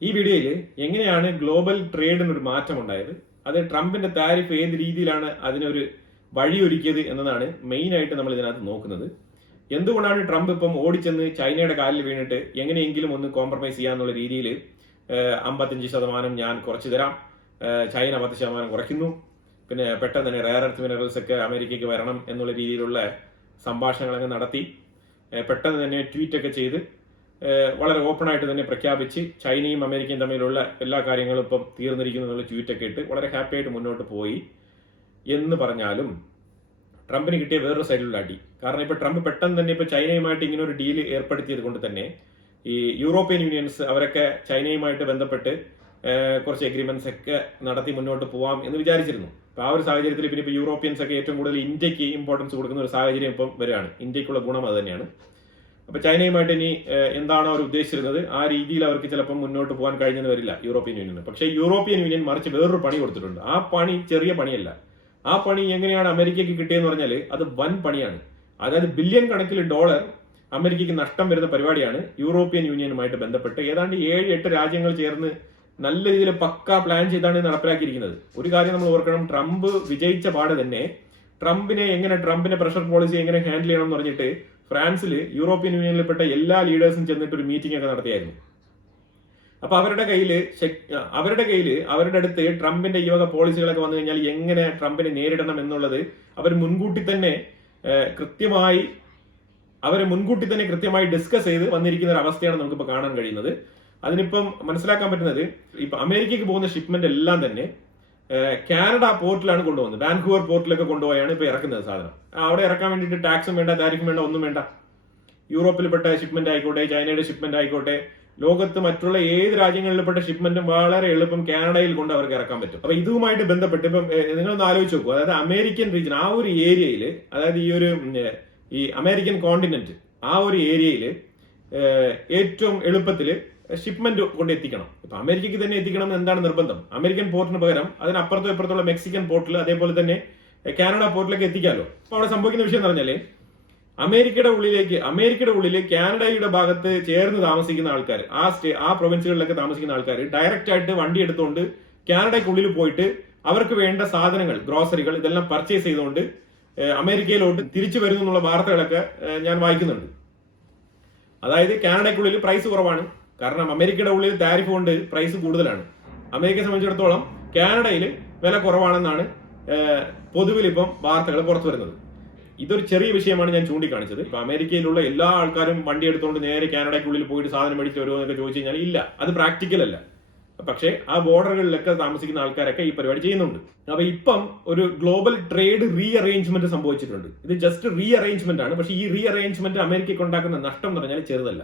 ഈ വീഡിയോയിൽ എങ്ങനെയാണ് ഗ്ലോബൽ ട്രേഡിനൊരു മാറ്റം ഉണ്ടായത്, അത് ട്രംപിന്റെ താരിഫ് ഏത് രീതിയിലാണ് അതിനൊരു വഴിയൊരുക്കിയത് എന്നതാണ് മെയിൻ ആയിട്ട് നമ്മൾ ഇതിനകത്ത് നോക്കുന്നത്. എന്തുകൊണ്ടാണ് ട്രംപ് ഇപ്പം ഓടിച്ചെന്ന് ചൈനയുടെ കാലിൽ വീണിട്ട് എങ്ങനെയെങ്കിലും ഒന്ന് കോംപ്രമൈസ് ചെയ്യാന്നുള്ള രീതിയിൽ 55% ഞാൻ കുറച്ച് തരാം, ചൈന 10% കുറയ്ക്കുന്നു, പിന്നെ പെട്ടെന്ന് തന്നെ റെയർ എർത്ത് മിനറൽസ് ഒക്കെ അമേരിക്കയ്ക്ക് വരണം എന്നുള്ള രീതിയിലുള്ള സംഭാഷണങ്ങളൊക്കെ നടത്തി പെട്ടെന്ന് തന്നെ ട്വീറ്റ് ഒക്കെ ചെയ്ത് വളരെ ഓപ്പൺ ആയിട്ട് തന്നെ പ്രഖ്യാപിച്ച് ചൈനയും അമേരിക്കയും തമ്മിലുള്ള എല്ലാ കാര്യങ്ങളും ഇപ്പം തീർന്നിരിക്കുന്നു എന്നുള്ള ട്വീറ്റൊക്കെ ഇട്ട് വളരെ ഹാപ്പി ആയിട്ട് മുന്നോട്ട് പോയി എന്ന് പറഞ്ഞാലും ട്രംപിന് കിട്ടിയ വേറൊരു സൈഡിലുള്ള അടി. കാരണം ഇപ്പൊ ട്രംപ് പെട്ടെന്ന് തന്നെ ഇപ്പൊ ചൈനയുമായിട്ട് ഇങ്ങനെ ഒരു ഡീല് ഏർപ്പെടുത്തിയത് കൊണ്ട് തന്നെ ഈ യൂറോപ്യൻ യൂണിയൻസ് അവരൊക്കെ ചൈനയുമായിട്ട് ബന്ധപ്പെട്ട് കുറച്ച് എഗ്രിമെന്റ്സ് ഒക്കെ നടത്തി മുന്നോട്ട് പോവാം എന്ന് വിചാരിച്ചിരുന്നു. അപ്പൊ ആ ഒരു സാഹചര്യത്തിൽ പിന്നെ ഇപ്പൊ യൂറോപ്യൻസ് ഒക്കെ ഏറ്റവും കൂടുതൽ ഇന്ത്യക്ക് ഇമ്പോർട്ടൻസ് കൊടുക്കുന്ന ഒരു സാഹചര്യം ഇപ്പം വരികയാണ്. ഇന്ത്യക്കുള്ള ഗുണം അത് തന്നെയാണ്. അപ്പൊ ചൈനയുമായിട്ട് ഇനി എന്താണോ അവർ ഉദ്ദേശിച്ചിരുന്നത് ആ രീതിയിൽ അവർക്ക് ചിലപ്പോൾ മുന്നോട്ട് പോകാൻ കഴിഞ്ഞെന്ന് വരില്ല യൂറോപ്യൻ യൂണിയന്. പക്ഷേ യൂറോപ്യൻ യൂണിയൻ മറിച്ച് വേറൊരു പണി കൊടുത്തിട്ടുണ്ട്. ആ പണി ചെറിയ പണിയല്ല. ആ പണി എങ്ങനെയാണ് അമേരിക്കയ്ക്ക് കിട്ടിയെന്ന് പറഞ്ഞാൽ അത് വൻ പണിയാണ്. അതായത് ബില്യൺ കണക്കിൽ ഡോളർ അമേരിക്കയ്ക്ക് നഷ്ടം വരുന്ന പരിപാടിയാണ് യൂറോപ്യൻ യൂണിയനുമായിട്ട് ബന്ധപ്പെട്ട് ഏതാണ്ട് 7-8 രാജ്യങ്ങൾ ചേർന്ന് നല്ല രീതിയിൽ പക്ക പ്ലാൻ ചെയ്താണ് നടപ്പിലാക്കിയിരിക്കുന്നത്. ഒരു കാര്യം നമ്മൾ ഓർക്കണം, ട്രംപ് വിജയിച്ച പാട് തന്നെ ട്രംപിന്റെ പ്രഷർ പോളിസി എങ്ങനെ ഹാൻഡിൽ ചെയ്യണം എന്ന് പറഞ്ഞിട്ട് ഫ്രാൻസിൽ യൂറോപ്യൻ യൂണിയനിൽപ്പെട്ട എല്ലാ ലീഡേഴ്സും ചെന്നിട്ട് ഒരു മീറ്റിംഗ് ഒക്കെ നടത്തിയായിരുന്നു. അപ്പൊ അവരുടെ കയ്യിൽ അവരുടെ അടുത്ത് ട്രംപിന്റെ ഈ വക പോളിസികളൊക്കെ വന്നു കഴിഞ്ഞാൽ എങ്ങനെ ട്രംപിനെ നേരിടണം എന്നുള്ളത് അവർ മുൻകൂട്ടി തന്നെ കൃത്യമായി ഡിസ്കസ് ചെയ്ത് വന്നിരിക്കുന്ന ഒരു അവസ്ഥയാണ് നമുക്കിപ്പോൾ കാണാൻ കഴിയുന്നത്. അതിനിപ്പം മനസ്സിലാക്കാൻ പറ്റുന്നത്, ഇപ്പൊ അമേരിക്കയ്ക്ക് പോകുന്ന ഷിപ്മെന്റ് എല്ലാം തന്നെ കാനഡ പോർട്ടിലാണ് കൊണ്ടുപോകുന്നത്. വാൻകൂവർ പോർട്ടിലൊക്കെ കൊണ്ടുപോയാണ് ഇപ്പൊ ഇറക്കുന്നത് സാധനം. അവിടെ ഇറക്കാൻ വേണ്ടിയിട്ട് ടാക്സും വേണ്ട, താരിഫും വേണ്ട, ഒന്നും വേണ്ട. യൂറോപ്പിൽപ്പെട്ട ഷിപ്മെന്റ് ആയിക്കോട്ടെ, ചൈനയുടെ ഷിപ്മെന്റ് ആയിക്കോട്ടെ, ലോകത്ത് മറ്റുള്ള ഏത് രാജ്യങ്ങളിൽപ്പെട്ട ഷിപ്മെന്റും വളരെ എളുപ്പം കാനഡയിൽ കൊണ്ട് അവർക്ക് ഇറക്കാൻ പറ്റും. അപ്പൊ ഇതുമായിട്ട് ബന്ധപ്പെട്ട് ഇപ്പം നിങ്ങളൊന്ന് ആലോചിച്ച് നോക്കൂ. അതായത് അമേരിക്കൻ റീജിയൻ ആ ഒരു ഏരിയയിൽ, അതായത് ഈ അമേരിക്കൻ കോണ്ടിനെന്റ് ആ ഒരു ഏരിയയിൽ ഏറ്റവും എളുപ്പത്തിൽ ഷിപ്മെന്റ് കൊണ്ട് എത്തിക്കണം. ഇപ്പൊ അമേരിക്കയ്ക്ക് തന്നെ എത്തിക്കണം എന്ന് എന്താണ് നിർബന്ധം? അമേരിക്കൻ പോർട്ടിന് പകരം അതിനപ്പുറത്തും ഇപ്പുറത്തുള്ള മെക്സിക്കൻ പോർട്ടിൽ, അതേപോലെ തന്നെ കാനഡ പോർട്ടിലേക്ക് എത്തിക്കാമല്ലോ. അപ്പൊ അവിടെ സംഭവിക്കുന്ന വിഷയം എന്ന് പറഞ്ഞാല് അമേരിക്കയുടെ ഉള്ളിൽ കാനഡയുടെ ഭാഗത്ത് ചേർന്ന് താമസിക്കുന്ന ആൾക്കാർ, ആ പ്രൊവിൻസുകളിലൊക്കെ താമസിക്കുന്ന ആൾക്കാർ ഡയറക്റ്റ് ആയിട്ട് വണ്ടി എടുത്തുകൊണ്ട് കാനഡയ്ക്കുള്ളിൽ പോയിട്ട് അവർക്ക് വേണ്ട സാധനങ്ങൾ, ഗ്രോസറികൾ ഇതെല്ലാം പർച്ചേസ് ചെയ്തുകൊണ്ട് അമേരിക്കയിലോട്ട് തിരിച്ചു വരുന്നു എന്നുള്ള വാർത്തകളൊക്കെ ഞാൻ വായിക്കുന്നുണ്ട്. അതായത് കാനഡയ്ക്കുള്ളിൽ പ്രൈസ് കുറവാണ്, കാരണം അമേരിക്കയുടെ ഉള്ളിൽ താരിഫ് കൊണ്ട് പ്രൈസ് കൂടുതലാണ്. അമേരിക്കയെ സംബന്ധിച്ചിടത്തോളം കാനഡയിൽ വില കുറവാണെന്നാണ് പൊതുവിൽ ഇപ്പം വാർത്തകൾ പുറത്തു വരുന്നത്. ഇതൊരു ചെറിയ വിഷയമാണ് ഞാൻ ചൂണ്ടിക്കാണിച്ചത്. ഇപ്പൊ അമേരിക്കയിലുള്ള എല്ലാ ആൾക്കാരും വണ്ടി എടുത്തുകൊണ്ട് നേരെ കാനഡയ്ക്കുള്ളിൽ പോയിട്ട് സാധനം മേടിച്ച് വരുമോ എന്നൊക്കെ ചോദിച്ചു കഴിഞ്ഞാൽ ഇല്ല, അത് പ്രാക്ടിക്കൽ അല്ല. പക്ഷേ ആ ബോർഡറുകളിലൊക്കെ താമസിക്കുന്ന ആൾക്കാരൊക്കെ ഈ പരിപാടി ചെയ്യുന്നുണ്ട്. അപ്പൊ ഇപ്പം ഒരു ഗ്ലോബൽ ട്രേഡ് റീ അറേഞ്ച്മെന്റ് സംഭവിച്ചിട്ടുണ്ട്. ഇത് ജസ്റ്റ് റീ അറേഞ്ച്മെന്റ് ആണ്. പക്ഷേ ഈ റീ അറേഞ്ച്മെന്റ് അമേരിക്കയ്ക്ക് ഉണ്ടാക്കുന്ന നഷ്ടം എന്ന് പറഞ്ഞാൽ ചെറുതല്ല.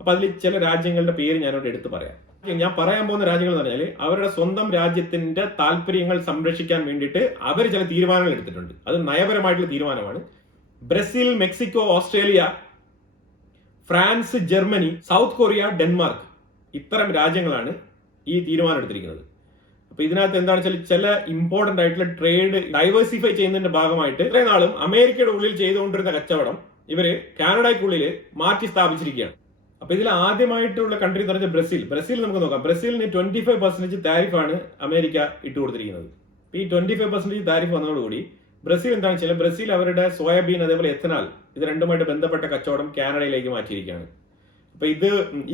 അപ്പൊ അതിൽ ചില രാജ്യങ്ങളുടെ പേര് ഞാനിവിടെ എടുത്തു പറയാം. ഞാൻ പറയാൻ പോകുന്ന രാജ്യങ്ങൾ എന്ന് പറഞ്ഞാൽ അവരുടെ സ്വന്തം രാജ്യത്തിന്റെ താല്പര്യങ്ങൾ സംരക്ഷിക്കാൻ വേണ്ടിയിട്ട് അവർ ചില തീരുമാനങ്ങൾ എടുത്തിട്ടുണ്ട്. അത് നയപരമായിട്ടുള്ള തീരുമാനമാണ്. Brazil, Mexico, Australia, France, Germany, south Korea, Denmark, ഇത്തരം രാജ്യങ്ങളാണ് ഈ തീരുമാനം എടുത്തിരിക്കുന്നത്. അപ്പൊ ഇതിനകത്ത് എന്താണെന്ന് വെച്ചാൽ ചില ഇമ്പോർട്ടന്റ് ആയിട്ടുള്ള ട്രേഡ് ഡൈവേഴ്സിഫൈ ചെയ്യുന്നതിന്റെ ഭാഗമായിട്ട് ഇത്രയും നാളും അമേരിക്കയുടെ ഉള്ളിൽ ചെയ്തുകൊണ്ടിരുന്ന കച്ചവടം ഇവര് കാനഡയ്ക്കുള്ളിൽ മാറ്റി സ്ഥാപിച്ചിരിക്കുകയാണ്. അപ്പൊ ഇതിൽ ആദ്യമായിട്ടുള്ള കൺട്രി എന്ന് പറഞ്ഞാൽ ബ്രസീൽ നമുക്ക് നോക്കാം. ബ്രസീലിന് 25% താരിഫാണ് അമേരിക്ക ഇട്ട് കൊടുത്തിരിക്കുന്നത്. ഈ 25% താരിഫ് വന്നതോടുകൂടി ബ്രസീൽ എന്താണെന്ന് വെച്ചാൽ ബ്രസീൽ അവരുടെ സോയാബീൻ, അതേപോലെ എഥനാൽ, ഇത് രണ്ടുമായിട്ട് ബന്ധപ്പെട്ട കച്ചവടം കാനഡയിലേക്ക് മാറ്റിയിരിക്കുകയാണ്. അപ്പൊ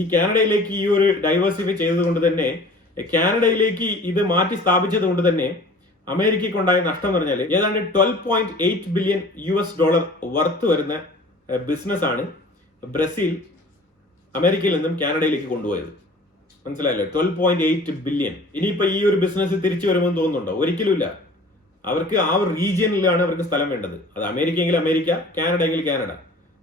ഈ കാനഡയിലേക്ക് ഈ ഒരു ഡൈവേഴ്സിഫൈ ചെയ്തതുകൊണ്ട് തന്നെ, കാനഡയിലേക്ക് ഇത് മാറ്റി സ്ഥാപിച്ചത് കൊണ്ട് തന്നെ അമേരിക്കയ്ക്ക് ഉണ്ടായ നഷ്ടം എന്ന് പറഞ്ഞാൽ ഏതാണ്ട് $12.8 ബില്യൺ വർത്ത് വരുന്ന ബിസിനസ് ആണ് ബ്രസീൽ അമേരിക്കയിൽ നിന്നും കാനഡയിലേക്ക് കൊണ്ടുപോയത്. മനസ്സിലായല്ലോ, 12.8 ബില്യൺ. ഇനിയിപ്പോ ഈ ഒരു ബിസിനസ് തിരിച്ചു വരുമെന്ന് തോന്നുന്നുണ്ടോ? ഒരിക്കലും ഇല്ല. അവർക്ക് ആ ഒരു റീജിയനിലാണ് അവർക്ക് സ്ഥലം വേണ്ടത്. അത് അമേരിക്ക എങ്കിൽ അമേരിക്ക, കാനഡ എങ്കിൽ കാനഡ.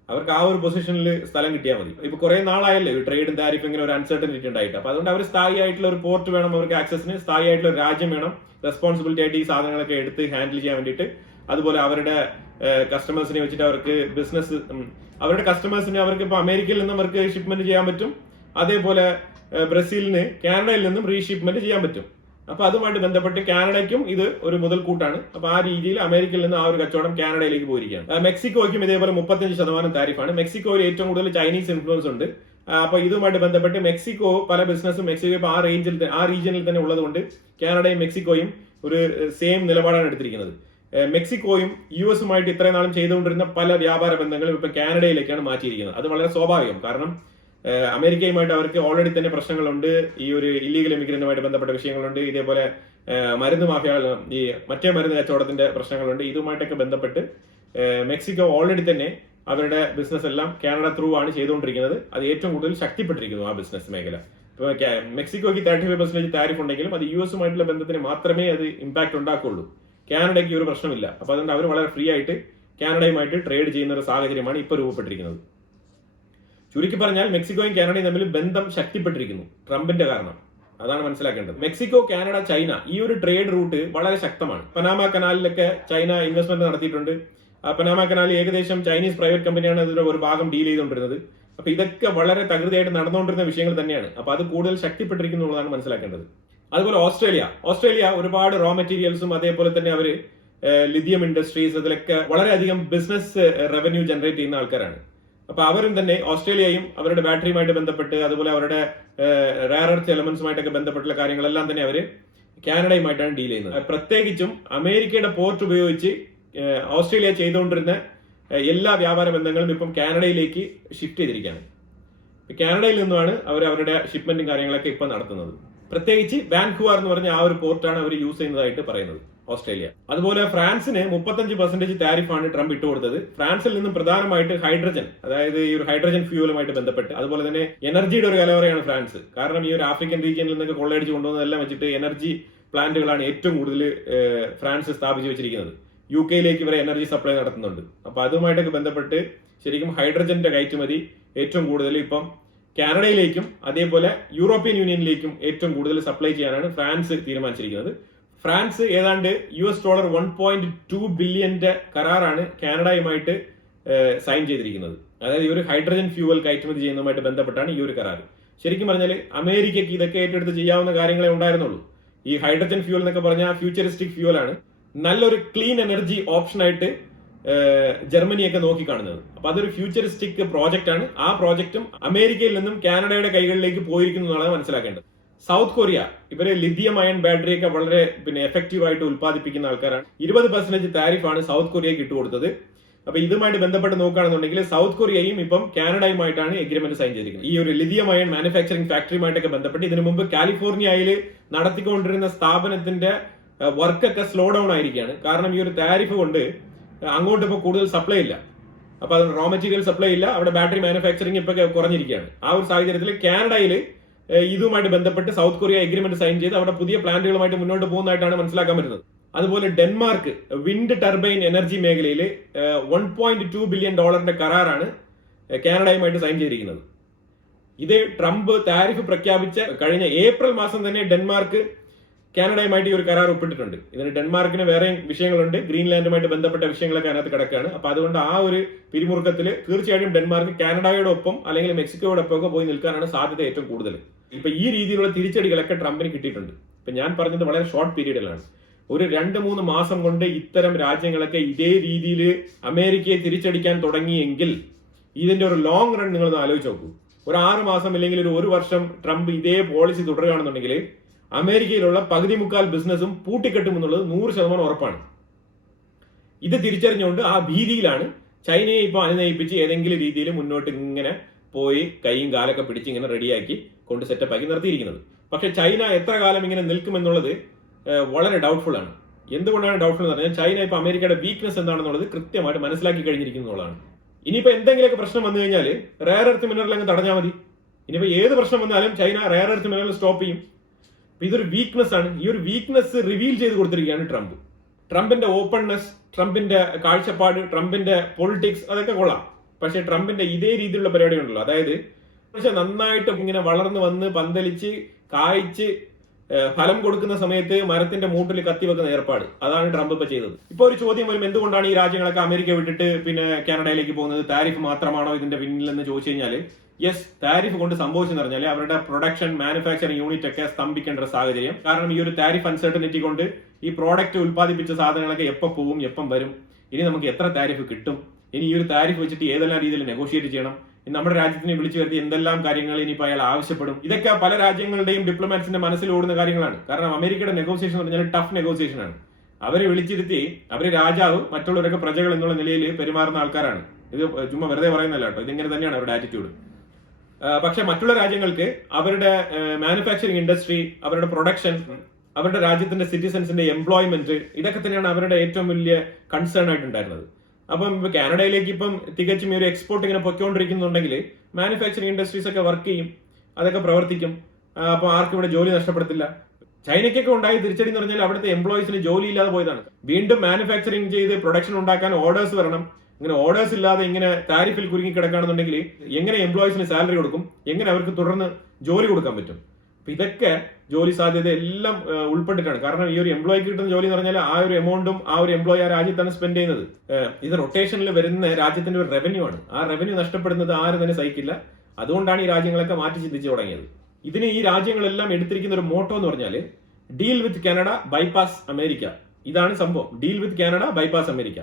അവർക്ക് ആ ഒരു പൊസിഷനിൽ സ്ഥലം കിട്ടിയാൽ മതി. ഇപ്പൊ കുറെ നാളായല്ലേ ഈ ട്രേഡും താരിഫും ഇങ്ങനെ ഒരു അൺസർട്ടനിറ്റി ഉണ്ടായിട്ട്. അപ്പൊ അതുകൊണ്ട് അവർ സ്ഥായി ആയിട്ടുള്ള ഒരു പോർട്ട് വേണം, അവർക്ക് ആക്സസിന് സ്ഥായി ആയിട്ടുള്ള ഒരു രാജ്യം വേണം, റെസ്പോൺസിബിലിറ്റി ആയിട്ട് ഈ സാധനങ്ങളൊക്കെ എടുത്ത് ഹാൻഡിൽ ചെയ്യാൻ വേണ്ടിയിട്ട്. അതുപോലെ അവരുടെ കസ്റ്റമേഴ്സിനെ വെച്ചിട്ട് അവർക്ക് ബിസിനസ്, അവരുടെ കസ്റ്റമേഴ്സിന് അവർക്ക് ഇപ്പൊ അമേരിക്കയിൽ നിന്നും അവർക്ക് ഷിപ്മെന്റ് ചെയ്യാൻ പറ്റും. അതേപോലെ ബ്രസീലിന് കാനഡയിൽ നിന്നും റീഷിപ്മെന്റ് ചെയ്യാൻ പറ്റും. അപ്പൊ അതുമായിട്ട് ബന്ധപ്പെട്ട് കാനഡയ്ക്കും ഇത് ഒരു മുതൽക്കൂട്ടാണ്. അപ്പൊ ആ രീതിയിൽ അമേരിക്കയിൽ നിന്ന് ആ ഒരു കച്ചവടം കാനഡയിലേക്ക് പോയിരിക്കുകയാണ്. മെക്സിക്കോയ്ക്കും ഇതേപോലെ 35% താരിഫാണ്. മെക്സിക്കോയിൽ ഏറ്റവും കൂടുതൽ ചൈനീസ് ഇൻഫ്ലുവൻസ് ഉണ്ട്. അപ്പൊ ഇതുമായിട്ട് ബന്ധപ്പെട്ട് മെക്സിക്കോ പല ബിസിനസ്സും മെക്സിക്കോ ഇപ്പൊ ആ റീജിയനിൽ തന്നെ ഉള്ളതുകൊണ്ട് കാനഡയും മെക്സിക്കോയും ഒരു സെയിം നിലപാടാണ് എടുത്തിരിക്കുന്നത്. മെക്സിക്കോയും യു എസുമായിട്ട് ഇത്രയും നാളും ചെയ്തുകൊണ്ടിരുന്ന പല വ്യാപാര ബന്ധങ്ങളും ഇപ്പൊ കാനഡയിലേക്കാണ് മാറ്റിയിരിക്കുന്നത്. അത് വളരെ സ്വാഭാവികം. കാരണം അമേരിക്കയുമായിട്ട് അവർക്ക് ഓൾറെഡി തന്നെ പ്രശ്നങ്ങളുണ്ട്. ഈ ഒരു ഇല്ലീഗൽ ഇമിഗ്രന്റുമായിട്ട് ബന്ധപ്പെട്ട വിഷയങ്ങളുണ്ട്. ഇതേപോലെ മരുന്ന് മാഫിയ, ഈ മറ്റേ മരുന്ന് കച്ചവടത്തിന്റെ പ്രശ്നങ്ങളുണ്ട്. ഇതുമായിട്ടൊക്കെ ബന്ധപ്പെട്ട് മെക്സിക്കോ ഓൾറെഡി തന്നെ അവരുടെ ബിസിനസ് എല്ലാം കാനഡ ത്രൂ ആണ് ചെയ്തുകൊണ്ടിരിക്കുന്നത്. അത് ഏറ്റവും കൂടുതൽ ശക്തിപ്പെട്ടിരിക്കുന്നു ആ ബിസിനസ് മേഖല. ഇപ്പോൾ മെക്സിക്കോയ്ക്ക് 35% താരിഫ് ഉണ്ടെങ്കിലും അത് യു എസുമായിട്ടുള്ള ബന്ധത്തിന് മാത്രമേ അത് ഇമ്പാക്ട് ഉണ്ടാക്കുള്ളൂ. കാനഡയ്ക്ക് ഒരു പ്രശ്നമില്ല. അപ്പൊ അതുകൊണ്ട് അവർ വളരെ ഫ്രീ ആയിട്ട് കാനഡയുമായിട്ട് ട്രേഡ് ചെയ്യുന്ന ഒരു സാഹചര്യമാണ് ഇപ്പോൾ രൂപപ്പെട്ടിരിക്കുന്നത്. ചുരുക്കി പറഞ്ഞാൽ മെക്സിക്കോയും കാനഡയും തമ്മിൽ ബന്ധം ശക്തിപ്പെട്ടിരിക്കുന്നു ട്രംപിന്റെ കാരണം. അതാണ് മനസ്സിലാക്കേണ്ടത്. മെക്സിക്കോ, കാനഡ, ചൈന ഈ ഒരു ട്രേഡ് റൂട്ട് വളരെ ശക്തമാണ്. പനാമ കനാലിലൊക്കെ ചൈന ഇൻവെസ്റ്റ്മെന്റ് നടത്തിയിട്ടുണ്ട്. പനാമ കനാലിൽ ഏകദേശം ചൈനീസ് പ്രൈവറ്റ് കമ്പനിയാണ് ഇതിന്റെ ഒരു ഭാഗം ഡീൽ ചെയ്തുകൊണ്ടിരുന്നത്. അപ്പൊ ഇതൊക്കെ വളരെ തകൃതിയായിട്ട് നടന്നുകൊണ്ടിരുന്ന വിഷയങ്ങൾ തന്നെയാണ്. അപ്പൊ അത് കൂടുതൽ ശക്തിപ്പെട്ടിരിക്കുന്നു എന്നുള്ളതാണ് മനസ്സിലാക്കേണ്ടത്. അതുപോലെ ഓസ്ട്രേലിയ ഒരുപാട് റോ മെറ്റീരിയൽസും അതേപോലെ തന്നെ അവര് ലിഥിയം ഇൻഡസ്ട്രീസ് അതിലൊക്കെ വളരെയധികം ബിസിനസ് റവന്യൂ ജനറേറ്റ് ചെയ്യുന്ന ആൾക്കാരാണ്. അപ്പൊ അവരും തന്നെ ഓസ്ട്രേലിയയും അവരുടെ ബാറ്ററിയുമായിട്ട് ബന്ധപ്പെട്ട് അതുപോലെ അവരുടെ റെയർ എർത്ത് എലമെന്റ്സുമായിട്ടൊക്കെ ബന്ധപ്പെട്ടുള്ള കാര്യങ്ങളെല്ലാം തന്നെ അവര് കാനഡയുമായിട്ടാണ് ഡീൽ ചെയ്യുന്നത്. പ്രത്യേകിച്ചും അമേരിക്കയുടെ പോർട്ട് ഉപയോഗിച്ച് ഓസ്ട്രേലിയ ചെയ്തുകൊണ്ടിരുന്ന എല്ലാ വ്യാപാര ബന്ധങ്ങളും ഇപ്പം കാനഡയിലേക്ക് ഷിഫ്റ്റ് ചെയ്തിരിക്കുകയാണ്. കാനഡയിൽ നിന്നുമാണ് അവർ അവരുടെ ഷിപ്മെന്റും കാര്യങ്ങളൊക്കെ ഇപ്പം നടത്തുന്നത്. പ്രത്യേകിച്ച് വാൻകൂവർ എന്ന് പറഞ്ഞ ആ ഒരു പോർട്ടാണ് അവർ യൂസ് ചെയ്യുന്നതായിട്ട് പറയുന്നത് ഓസ്ട്രേലിയ. അതുപോലെ ഫ്രാൻസിന് 35% താരിഫാണ് ട്രംപ് ഇട്ടുകൊടുത്തത്. ഫ്രാൻസിൽ നിന്നും പ്രധാനമായിട്ട് ഹൈഡ്രജൻ, അതായത് ഈ ഒരു ഹൈഡ്രജൻ ഫ്യൂലുമായിട്ട് ബന്ധപ്പെട്ട് അതുപോലെ തന്നെ എനർജിയുടെ ഒരു കലവറയാണ് ഫ്രാൻസ്. കാരണം ഈ ഒരു ആഫ്രിക്കൻ റീജിയനിൽ നിന്നൊക്കെ കൊള്ളയടിച്ച് കൊണ്ടുവന്നതെല്ലാം വെച്ചിട്ട് എനർജി പ്ലാന്റുകളാണ് ഏറ്റവും കൂടുതൽ ഫ്രാൻസ് സ്ഥാപിച്ചു വെച്ചിരിക്കുന്നത്. UK യിലേക്ക് ഇവരെ എനർജി സപ്ലൈ നടത്തുന്നുണ്ട്. അപ്പൊ അതുമായിട്ടൊക്കെ ബന്ധപ്പെട്ട് ശരിക്കും ഹൈഡ്രജന്റെ കയറ്റുമതി ഏറ്റവും കൂടുതൽ ഇപ്പം കാനഡയിലേക്കും അതേപോലെ യൂറോപ്യൻ യൂണിയനിലേക്കും ഏറ്റവും കൂടുതൽ സപ്ലൈ ചെയ്യാനാണ് ഫ്രാൻസ് തീരുമാനിച്ചിരിക്കുന്നത്. ഫ്രാൻസ് ഏതാണ്ട് $1.2 ബില്യന്റെ കരാറാണ് കാനഡയുമായിട്ട് സൈൻ ചെയ്തിരിക്കുന്നത്. അതായത് ഈ ഒരു ഹൈഡ്രജൻ ഫ്യൂവൽ കയറ്റുമതി ചെയ്യുന്നതുമായിട്ട് ബന്ധപ്പെട്ടാണ് ഈ ഒരു കരാർ. ശരിക്കും പറഞ്ഞാൽ അമേരിക്കയ്ക്ക് ഇതൊക്കെ ഏറ്റെടുത്ത് ചെയ്യാവുന്ന കാര്യങ്ങളെ ഉണ്ടായിരുന്നുള്ളൂ. ഈ ഹൈഡ്രജൻ ഫ്യൂവൽ എന്നൊക്കെ പറഞ്ഞാൽ ഫ്യൂച്ചറിസ്റ്റിക് ഫ്യൂവൽ ആണ്. നല്ലൊരു ക്ലീൻ എനർജി ഓപ്ഷനായിട്ട് ജർമ്മനിയൊക്കെ നോക്കിക്കാണുന്നത്. അപ്പൊ അതൊരു ഫ്യൂച്ചറിസ്റ്റിക് പ്രോജക്റ്റ് ആണ്. ആ പ്രോജക്റ്റും അമേരിക്കയിൽ നിന്നും കാനഡയുടെ കൈകളിലേക്ക് പോയിരിക്കുന്നു എന്നുള്ളത് മനസ്സിലാക്കേണ്ടത്. സൗത്ത് കൊറിയ ഇവര് ലിഥിയം അയൺ ബാറ്ററിയൊക്കെ വളരെ എഫക്റ്റീവ് ആയിട്ട് ഉത്പാദിപ്പിക്കുന്ന ആൾക്കാരാണ്. 20% താരിഫാണ് സൗത്ത് കൊറിയക്ക് ഇട്ടുകൊടുത്തത്. അപ്പൊ ഇതുമായിട്ട് ബന്ധപ്പെട്ട് നോക്കുകയാണെന്നുണ്ടെങ്കിൽ സൗത്ത് കൊറിയയും ഇപ്പം കാനഡയുമായിട്ടാണ് എഗ്രിമെന്റ് സൈൻ ചെയ്തിരിക്കുന്നത്. ഈ ഒരു ലിഥിയം അയൺ മാനുഫാക്ചറിംഗ് ഫാക്ടറിയുമായിട്ടൊക്കെ ബന്ധപ്പെട്ട് ഇതിനു മുമ്പ് കാലിഫോർണിയയിൽ നടത്തിക്കൊണ്ടിരുന്ന സ്ഥാപനത്തിന്റെ വർക്കൊക്കെ സ്ലോ ഡൗൺ ആയിരിക്കുകയാണ്. കാരണം ഈ ഒരു താരിഫ് കൊണ്ട് അങ്ങോട്ട് ഇപ്പോൾ കൂടുതൽ സപ്ലൈ ഇല്ല. അപ്പൊ അത് റോ മെറ്റീരിയൽ സപ്ലൈ ഇല്ല. അവിടെ ബാറ്ററി മാനുഫാക്ചറിംഗ് ഇപ്പൊ കുറഞ്ഞിരിക്കുകയാണ്. ആ ഒരു സാഹചര്യത്തിൽ കാനഡയിൽ ഇതുമായിട്ട് ബന്ധപ്പെട്ട് സൗത്ത് കൊറിയ എഗ്രിമെന്റ് സൈൻ ചെയ്ത് അവിടെ പുതിയ പ്ലാന്റുകളുമായിട്ട് മുന്നോട്ട് പോകുന്നതായിട്ടാണ് മനസ്സിലാക്കാൻ പറ്റുന്നത്. അതുപോലെ ഡെൻമാർക്ക് വിൻഡ് ടർബൈൻ എനർജി മേഖലയിൽ $1.2 ബില്യൺ കരാറാണ് കാനഡയുമായിട്ട് സൈൻ ചെയ്തിരിക്കുന്നത്. ഇത് ട്രംപ് താരിഫ് പ്രഖ്യാപിച്ച കഴിഞ്ഞ ഏപ്രിൽ മാസം തന്നെ ഡെൻമാർക്ക് കാനഡയുമായിട്ട് ഈ ഒരു കരാർ ഒപ്പിട്ടിട്ടുണ്ട്. ഇതിന് ഡെൻമാർക്കിന് വേറെ വിഷയങ്ങളുണ്ട്, ഗ്രീൻലാൻഡുമായിട്ട് ബന്ധപ്പെട്ട വിഷയങ്ങളൊക്കെ അതിനകത്ത് കിടക്കുകയാണ്. അപ്പൊ അതുകൊണ്ട് ആ ഒരു പിരിമുറുക്കത്തിൽ തീർച്ചയായിട്ടും ഡെൻമാർക്ക് കാനഡയോടൊപ്പം അല്ലെങ്കിൽ മെക്സിക്കോയോടൊപ്പം ഒക്കെ പോയി നിൽക്കാനാണ് സാധ്യത ഏറ്റവും കൂടുതൽ. ഇപ്പൊ ഈ രീതിയിലുള്ള തിരിച്ചടികളൊക്കെ ട്രംപിന് കിട്ടിയിട്ടുണ്ട്. ഇപ്പൊ ഞാൻ പറഞ്ഞത് വളരെ ഷോർട്ട് പീരീഡിലാണ്. ഒരു 2-3 മാസം കൊണ്ട് ഇത്തരം രാജ്യങ്ങളൊക്കെ ഇതേ രീതിയിൽ അമേരിക്കയെ തിരിച്ചടിക്കാൻ തുടങ്ങിയെങ്കിൽ ഇതിന്റെ ഒരു ലോങ് റൺ നിങ്ങളൊന്ന് ആലോചിച്ച് നോക്കൂ. ഒരു 6 മാസം അല്ലെങ്കിൽ ഒരു വർഷം ട്രംപ് ഇതേ പോളിസി തുടരുകയാണെന്നുണ്ടെങ്കിൽ അമേരിക്കയിലുള്ള 1/4 ബിസിനസ്സും പൂട്ടിക്കെട്ടുമെന്നുള്ളത് 100% ഉറപ്പാണ്. ഇത് തിരിച്ചറിഞ്ഞുകൊണ്ട് ആ ഭീതിയിലാണ് ചൈനയെ ഇപ്പോൾ അനുനയിപ്പിച്ച് ഏതെങ്കിലും രീതിയിൽ മുന്നോട്ട് ഇങ്ങനെ പോയി കൈയും കാലൊക്കെ പിടിച്ച് ഇങ്ങനെ റെഡിയാക്കി കൊണ്ട് സെറ്റപ്പാക്കി നിർത്തിയിരിക്കുന്നത്. പക്ഷെ ചൈന എത്ര കാലം ഇങ്ങനെ നിൽക്കുമെന്നുള്ളത് വളരെ ഡൗട്ട്ഫുൾ ആണ്. എന്തുകൊണ്ടാണ് ഡൗട്ട്ഫുൾ എന്ന് പറഞ്ഞാൽ ചൈന ഇപ്പോൾ അമേരിക്കയുടെ വീക്ക്നെസ് എന്താണെന്നുള്ളത് കൃത്യമായിട്ട് മനസ്സിലാക്കി കഴിഞ്ഞിരിക്കുന്നതാണ്. ഇനിയിപ്പോൾ എന്തെങ്കിലുമൊക്കെ പ്രശ്നം വന്നു കഴിഞ്ഞാൽ റെയർ എർത്ത് മിനറൽ അങ്ങ് തടഞ്ഞാൽ മതി. ഇനിയിപ്പോൾ ഏത് പ്രശ്നം വന്നാലും China rare earth mineral stop ചെയ്യും. ഇതൊരു വീക്ക്നെസ് ആണ്. ഈ ഒരു വീക്ക്നെസ് റിവീൽ ചെയ്ത് കൊടുത്തിരിക്കുകയാണ് ട്രംപ്. ട്രംപിന്റെ ഓപ്പൺനെസ്, ട്രംപിന്റെ കാഴ്ചപ്പാട്, ട്രംപിന്റെ പൊളിറ്റിക്സ് അതൊക്കെ കൊള്ളാം. പക്ഷെ ട്രംപിന്റെ ഇതേ രീതിയിലുള്ള പരിപാടി ഉണ്ടല്ലോ, അതായത് പക്ഷെ നന്നായിട്ട് ഇങ്ങനെ വളർന്നു വന്ന് പന്തലിച്ച് കായ്ച്ച് ഫലം കൊടുക്കുന്ന സമയത്ത് മരത്തിന്റെ മൂട്ടിൽ കത്തി വെക്കുന്ന ഏർപ്പാട്, അതാണ് ട്രംപ് ഇപ്പൊ ചെയ്തത്. ഇപ്പൊ ഒരു ചോദ്യം വരും, എന്തുകൊണ്ടാണ് ഈ രാജ്യങ്ങളൊക്കെ അമേരിക്ക വിട്ടിട്ട് കാനഡയിലേക്ക് പോകുന്നത്? താരിഫ് മാത്രമാണോ ഇതിന്റെ പിന്നിലെന്ന് ചോദിച്ചു കഴിഞ്ഞാൽ യെസ്, താരിഫ് കൊണ്ട് സംഭവിച്ചെന്ന് പറഞ്ഞാൽ അവരുടെ പ്രൊഡക്ഷൻ മാനുഫാക്ചറിംഗ് യൂണിറ്റ് ഒക്കെ സ്തംഭിക്കേണ്ട ഒരു സാഹചര്യം. കാരണം ഈ ഒരു താരിഫ് അൺസർട്ടനിറ്റി കൊണ്ട് ഈ പ്രോഡക്റ്റ് ഉത്പാദിപ്പിച്ച സാധനങ്ങളൊക്കെ എപ്പോൾ പോവും, എപ്പം വരും, ഇനി നമുക്ക് എത്ര താരിഫ് കിട്ടും, ഇനി ഈ ഒരു താരിഫ് വെച്ചിട്ട് ഏതെല്ലാം രീതിയിൽ നെഗോഷിയേറ്റ് ചെയ്യണം, നമ്മുടെ രാജ്യത്തിനെ വിളിച്ചു വരുത്തി എന്തെല്ലാം കാര്യങ്ങൾ ഇനിയിപ്പോൾ അയാൾ ആവശ്യപ്പെടും. ഇതൊക്കെ പല രാജ്യങ്ങളുടെയും ഡിപ്ലോമാറ്റ്സിന്റെ മനസ്സിൽ ഓടുന്ന കാര്യങ്ങളാണ്. കാരണം അമേരിക്കയുടെ നെഗോസിയേഷൻ എന്ന് പറഞ്ഞാൽ ടഫ് നെഗോസിയേഷൻ ആണ്. അവരെ വിളിച്ചിരുത്തി അവര് രാജാവ്, മറ്റുള്ളവരൊക്കെ പ്രജകൾ എന്നുള്ള നിലയിൽ പെരുമാറുന്ന ആൾക്കാരാണ്. ഇത് ചുമ്മാ വെറുതെ പറയുന്നല്ല കേട്ടോ, ഇതിങ്ങനെ തന്നെയാണ് അവരുടെ ആറ്റിറ്റ്യൂഡ്. പക്ഷെ മറ്റുള്ള രാജ്യങ്ങൾക്ക് അവരുടെ മാനുഫാക്ചറിങ് ഇൻഡസ്ട്രി, അവരുടെ പ്രൊഡക്ഷൻ, അവരുടെ രാജ്യത്തിന്റെ സിറ്റിസൺസിന്റെ എംപ്ലോയ്മെന്റ്, ഇതൊക്കെ തന്നെയാണ് അവരുടെ ഏറ്റവും വലിയ കൺസേൺ ആയിട്ടുണ്ടായിരുന്നത്. അപ്പം ഇപ്പൊ കാനഡയിലേക്ക് ഇപ്പം തികച്ചും ഒരു എക്സ്പോർട്ട് ഇങ്ങനെ പൊയ്ക്കൊണ്ടിരിക്കുന്നുണ്ടെങ്കിൽ മാനുഫാക്ചറിങ് ഇൻഡസ്ട്രീസ് ഒക്കെ വർക്ക് ചെയ്യും, അതൊക്കെ പ്രവർത്തിക്കും. അപ്പൊ ആർക്കും ഇവിടെ ജോലി നഷ്ടപ്പെടത്തില്ല. ചൈനയ്ക്കൊക്കെ ഉണ്ടായ തിരിച്ചടി എന്ന് പറഞ്ഞാൽ അവിടുത്തെ എംപ്ലോയീസിന് ജോലി ഇല്ലാതെ പോയതാണ്. വീണ്ടും മാനുഫാക്ചറിങ് ചെയ്ത് പ്രൊഡക്ഷൻ ഉണ്ടാക്കാൻ ഓർഡേഴ്സ് വരണം. ഇങ്ങനെ ഓർഡേഴ്സ് ഇല്ലാതെ ഇങ്ങനെ താരിഫിൽ കുരുങ്ങി കിടക്കുകയാണെന്നുണ്ടെങ്കിൽ എങ്ങനെ എംപ്ലോയീസിന് സാലറി കൊടുക്കും, എങ്ങനെ അവർക്ക് തുടർന്ന് ജോലി കൊടുക്കാൻ പറ്റും? അപ്പൊ ഇതൊക്കെ ജോലി സാധ്യത എല്ലാം ഉൾപ്പെട്ടിട്ടാണ്. കാരണം ഈ ഒരു എംപ്ലോയിക്ക് കിട്ടുന്ന ജോലി എന്ന് പറഞ്ഞാൽ ആ ഒരു എമൗണ്ടും ആ ഒരു എംപ്ലോയി ആ രാജ്യത്താണ് സ്പെൻഡ് ചെയ്യുന്നത്. ഇത് റൊട്ടേഷനിൽ വരുന്ന രാജ്യത്തിന്റെ ഒരു റവന്യൂ ആണ്. ആ റവന്യൂ നഷ്ടപ്പെടുന്നത് ആരും തന്നെ സഹിക്കില്ല. അതുകൊണ്ടാണ് ഈ രാജ്യങ്ങളൊക്കെ മാറ്റി ചിന്തിച്ചു തുടങ്ങിയത്. ഇതിന് ഈ രാജ്യങ്ങളെല്ലാം എടുത്തിരിക്കുന്ന ഒരു മോട്ടോ എന്ന് പറഞ്ഞാൽ deal with Canada bypass America. ഇതാണ് സംഭവം. Deal with Canada bypass America.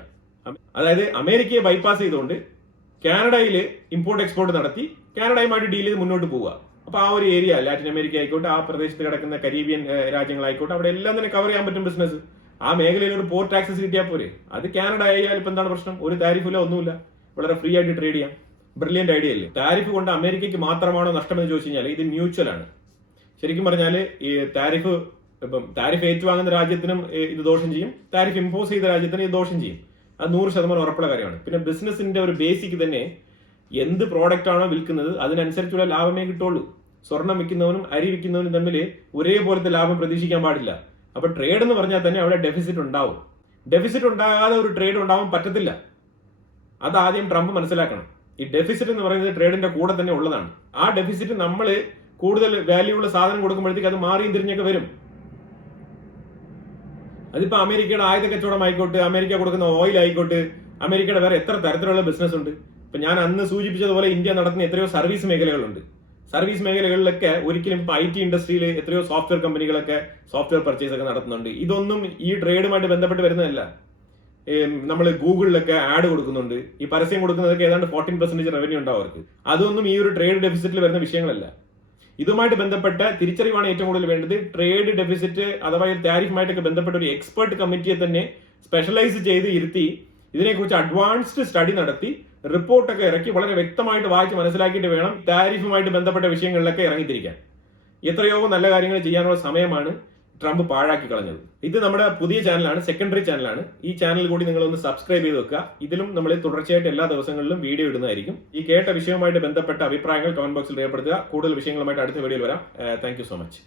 അതായത് അമേരിക്കയെ ബൈപ്പാസ് ചെയ്തുകൊണ്ട് കാനഡയിൽ ഇമ്പോർട്ട് എക്സ്പോർട്ട് നടത്തി കാനഡയുമായിട്ട് ഡീൽ ചെയ്ത് മുന്നോട്ട് പോവുക. അപ്പൊ ആ ഒരു ഏരിയ, ലാറ്റിൻ അമേരിക്ക ആയിക്കോട്ടെ, ആ പ്രദേശത്ത് കിടക്കുന്ന കരീബിയൻ രാജ്യങ്ങളായിക്കോട്ടെ, അവിടെ എല്ലാം തന്നെ കവർ ചെയ്യാൻ പറ്റും ബിസിനസ്. ആ മേഖലയിൽ ഒരു പോർട്ട് ആക്സസ് കിട്ടിയാൽ പോരെ. അത് കാനഡ ആയാലും ഇപ്പൊ എന്താണ് പ്രശ്നം? ഒരു താരിഫില്ല, ഒന്നുമില്ല, വളരെ ഫ്രീ ആയിട്ട് ട്രേഡ് ചെയ്യാം. ബ്രില്യന്റ് ഐഡിയ അല്ലേ? താരിഫ് കൊണ്ട് അമേരിക്കയ്ക്ക് മാത്രമാണോ നഷ്ടമെന്ന് ചോദിച്ചു കഴിഞ്ഞാൽ ഇത് മ്യൂച്വൽ ആണ്. ശരിക്കും പറഞ്ഞാൽ ഈ താരിഫ് ഏറ്റുവാങ്ങുന്ന രാജ്യത്തിനും ഇത് ദോഷം ചെയ്യും, താരിഫ് ഇമ്പോസ് ചെയ്ത രാജ്യത്തിനും ഇത് ദോഷം ചെയ്യും. അത് 100% ഉറപ്പുള്ള കാര്യമാണ്. പിന്നെ ബിസിനസിന്റെ ഒരു ബേസിക് തന്നെ എന്ത് പ്രോഡക്റ്റ് ആണോ വിൽക്കുന്നത് അതിനനുസരിച്ചുള്ള ലാഭമേ കിട്ടുള്ളൂ. സ്വർണം വിൽക്കുന്നവനും അരി വിൽക്കുന്നവനും തമ്മിൽ ഒരേപോലത്തെ ലാഭം പ്രതീക്ഷിക്കാൻ പാടില്ല. അപ്പൊ ട്രേഡ് എന്ന് പറഞ്ഞാൽ തന്നെ അവിടെ ഡെഫിസിറ്റ് ഉണ്ടാവും. ഡെഫിസിറ്റ് ഉണ്ടാകാതെ ഒരു ട്രേഡ് ഉണ്ടാവാൻ പറ്റത്തില്ല. അതാദ്യം ട്രംപ് മനസ്സിലാക്കണം. ഈ ഡെഫിസിറ്റ് എന്ന് പറയുന്നത് ട്രേഡിന്റെ കൂടെ തന്നെ ഉള്ളതാണ്. ആ ഡെഫിസിറ്റ് നമ്മൾ കൂടുതൽ വാല്യൂ ഉള്ള സാധനം കൊടുക്കുമ്പോഴത്തേക്ക് അത് മാറിയും തിരിഞ്ഞൊക്കെ വരും. അതിപ്പോ അമേരിക്കയുടെ ആയുധ കച്ചവടം ആയിക്കോട്ടെ, അമേരിക്ക കൊടുക്കുന്ന ഓയിൽ ആയിക്കോട്ടെ, അമേരിക്കയുടെ വേറെ എത്ര തരത്തിലുള്ള ബിസിനസ് ഉണ്ട്. ഇപ്പൊ ഞാൻ അന്ന് സൂചിപ്പിച്ചതുപോലെ ഇന്ത്യ നടത്തുന്ന എത്രയോ സർവീസ് മേഖലകളുണ്ട്. സർവീസ് മേഖലകളിലൊക്കെ ഒരിക്കലും ഇപ്പൊ IT ഇൻഡസ്ട്രിയിൽ എത്രയോ സോഫ്റ്റ്വെയർ കമ്പനികളൊക്കെ സോഫ്റ്റ്വെയർ പർച്ചേസ് ഒക്കെ നടത്തുന്നുണ്ട്. ഇതൊന്നും ഈ ട്രേഡുമായിട്ട് ബന്ധപ്പെട്ട് വരുന്നതല്ല. നമ്മൾ ഗൂഗിളിലൊക്കെ ആഡ് കൊടുക്കുന്നുണ്ട്. ഈ പരസ്യം കൊടുക്കുന്നതൊക്കെ ഏതാണ്ട് 14% റവന്യൂ ഉണ്ടാവും അവർക്ക്. അതൊന്നും ഈ ഒരു ട്രേഡ് ഡെഫിസിറ്റിൽ വരുന്ന വിഷയങ്ങളല്ല. ഇതുമായിട്ട് ബന്ധപ്പെട്ട തിരിച്ചറിവാണ് ഏറ്റവും കൂടുതൽ വേണ്ടത്. ട്രേഡ് ഡെഫിസിറ്റ് അഥവാ താരിഫുമായിട്ടൊക്കെ ബന്ധപ്പെട്ട ഒരു എക്സ്പെർട്ട് കമ്മിറ്റിയെ തന്നെ സ്പെഷ്യലൈസ് ചെയ്ത് ഇരുത്തി ഇതിനെക്കുറിച്ച് അഡ്വാൻസ്ഡ് സ്റ്റഡി നടത്തി റിപ്പോർട്ടൊക്കെ ഇറക്കി വളരെ വ്യക്തമായിട്ട് വായിച്ച് മനസ്സിലാക്കിയിട്ട് വേണം താരിഫുമായിട്ട് ബന്ധപ്പെട്ട വിഷയങ്ങളിലൊക്കെ ഇറങ്ങിത്തിരിക്കാൻ. എത്രയോ നല്ല കാര്യങ്ങൾ ചെയ്യാനുള്ള സമയമാണ് ട്രംപ് പാഴാക്കി കളഞ്ഞത്. ഇത് നമ്മുടെ പുതിയ ചാനലാണ്, സെക്കൻഡറി ചാനലാണ്. ഈ ചാനൽ കൂടി നിങ്ങൾ ഒന്ന് സബ്സ്ക്രൈബ് ചെയ്ത് വെക്കുക. ഇതിലും നമ്മൾ തുടർച്ചയായിട്ട് എല്ലാ ദിവസങ്ങളിലും വീഡിയോ ഇടുന്നതായിരിക്കും. ഈ കേട്ട വിഷയവുമായിട്ട് ബന്ധപ്പെട്ട അഭിപ്രായങ്ങൾ കമന്റ് ബോക്സിൽ രേഖപ്പെടുത്തുക. കൂടുതൽ വിഷയങ്ങളുമായിട്ട് അടുത്ത വീഡിയോയിൽ വരാം. Thank you so much.